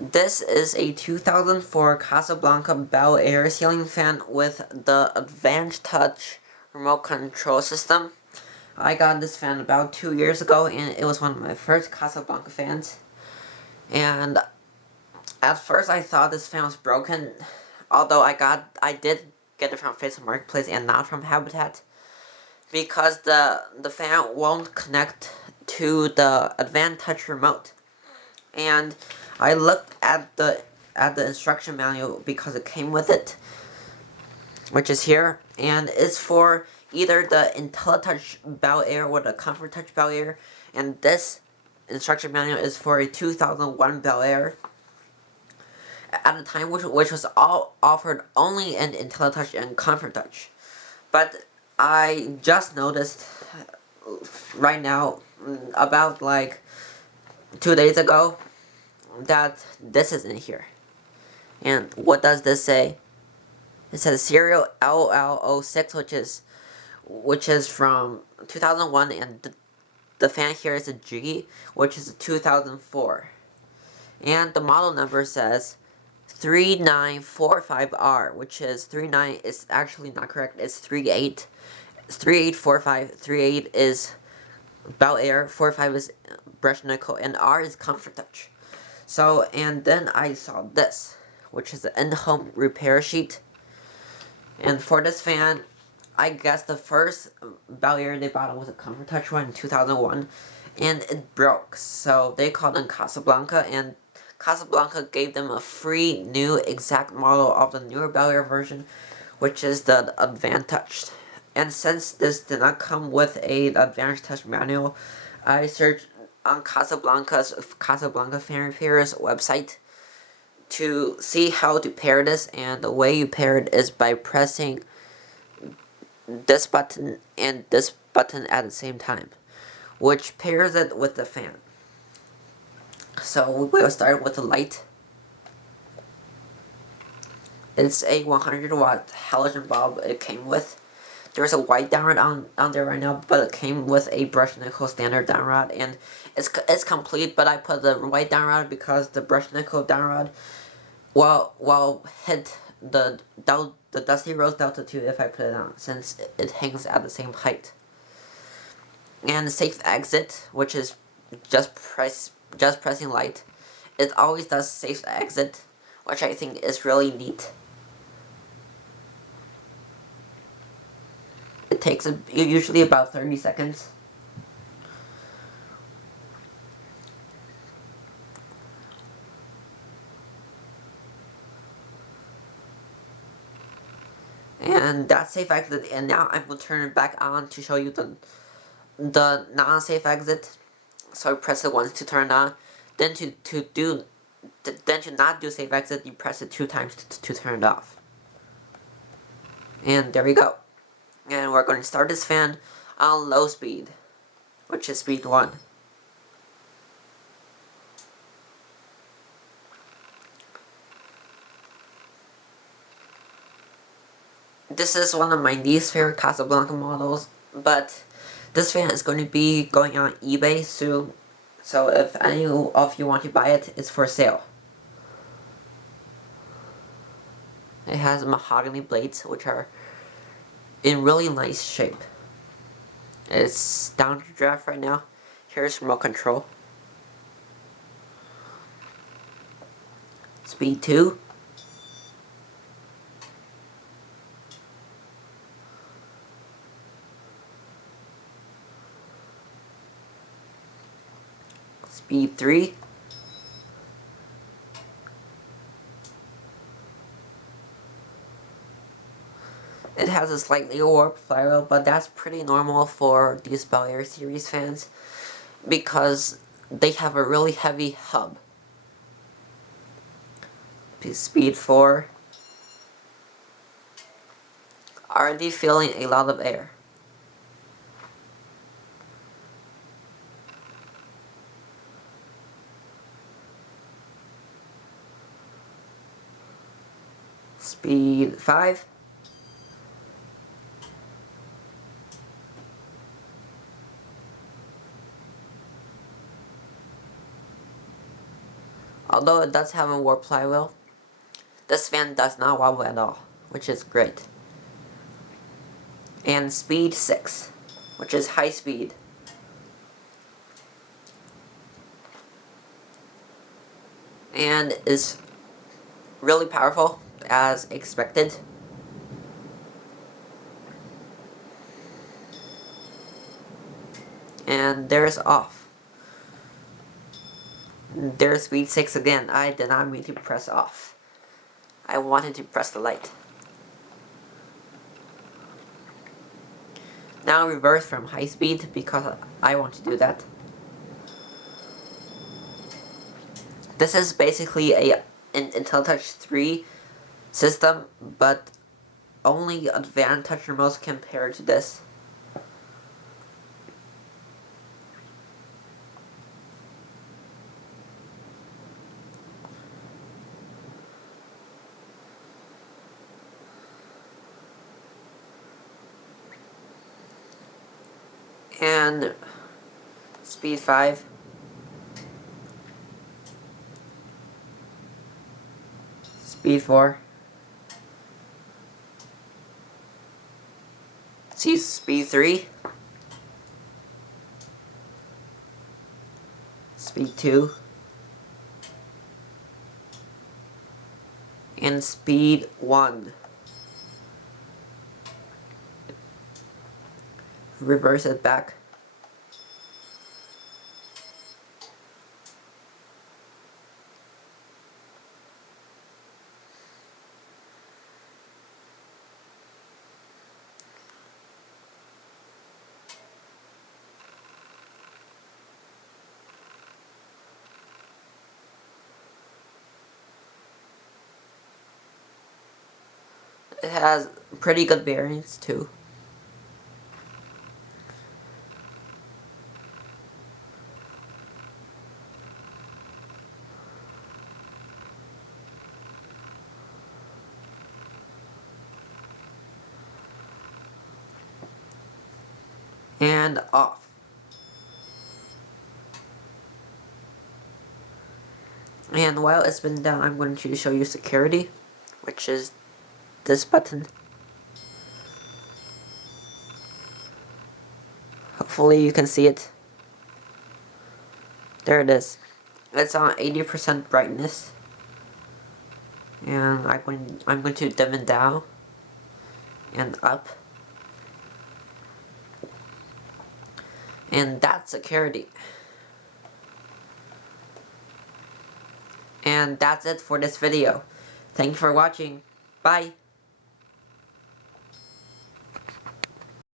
This is a 2004 Casablanca Bel Air ceiling fan with the Advan-Touch remote control system. I got this fan about 2 years ago, and it was one of my first Casablanca fans. And at first I thought this fan was broken, although I did get it from Facebook Marketplace and not from Habitat, because the fan won't connect to the Advan-Touch remote. And I looked at the instruction manual because it came with it, which is here, and it's for either the IntelliTouch Bel Air or the ComfortTouch Bel Air, and this instruction manual is for a 2001 Bel Air at the time, which was all offered only in IntelliTouch and ComfortTouch. But I just noticed right now, about like 2 days ago, that this isn't here. And what does this say? It says serial LL06, which is from 2001, and the fan here is a G, which is a 2004. And the model number says 3945R, which is 39 is actually not correct. It's 38. It's 3845. 38 is Bel Air, 45 is Brushed Nickel, and R is ComfortTouch. So, and then I saw this, which is an in-home repair sheet. And for this fan, I guess the first Bel Air they bought was a ComfortTouch one in 2001, and it broke. So they called in Casablanca, and Casablanca gave them a free new exact model of the newer Bel Air version, which is the Advan-Touch. And since this did not come with a Advan-Touch manual, I searched on Casablanca fan repair's website to see how to pair this, and the way you pair it is by pressing this button and this button at the same time, which pairs it with the fan. So we'll start with the light. It's a 100 watt halogen bulb it came with. There's a white down rod on there right now, but it came with a brushed nickel standard down rod, and it's complete. But I put the white down rod because the brushed nickel down rod will hit the Dusty Rose Delta 2 if I put it on, since it hangs at the same height. And the safe exit, which is just pressing light, it always does safe exit, which I think is really neat. It takes usually about 30 seconds. And that's safe exit, and now I'm going to turn it back on to show you the non-safe exit. So press it once to turn it on, then to not do safe exit, you press it 2 times to turn it off. And there we go. And we're going to start this fan on low speed, which is speed 1. This is one of my least favorite Casablanca models, but this fan is going to be going on eBay soon, so if any of you want to buy it, it's for sale. It has mahogany blades, which are in really nice shape. It's down to draft right now. Here's remote control. Speed 2. Speed 3. It has a slightly warped flywheel, but that's pretty normal for these Bel Air series fans because they have a really heavy hub. Speed 4. Already feeling a lot of air. Speed 5. Although it does have a warp flywheel, this fan does not wobble at all, which is great. And speed 6, which is high speed. And is really powerful as expected. And there's off. There's speed 6 again. I did not mean to press off. I wanted to press the light. Now reverse from high speed because I want to do that. This is basically an Advan-Touch 3 system, but only Advan-Touch remotes compared to this. And speed 5. Speed 4. See speed 3. Speed 2. And speed 1. Reverse it back. It has pretty good bearings too. And off. And while it's been down, I'm going to show you security, which is this button. Hopefully you can see it. There it is. It's on 80% brightness. And I'm going to dim it down and up. And that's security. And that's it for this video. Thank you for watching. Bye.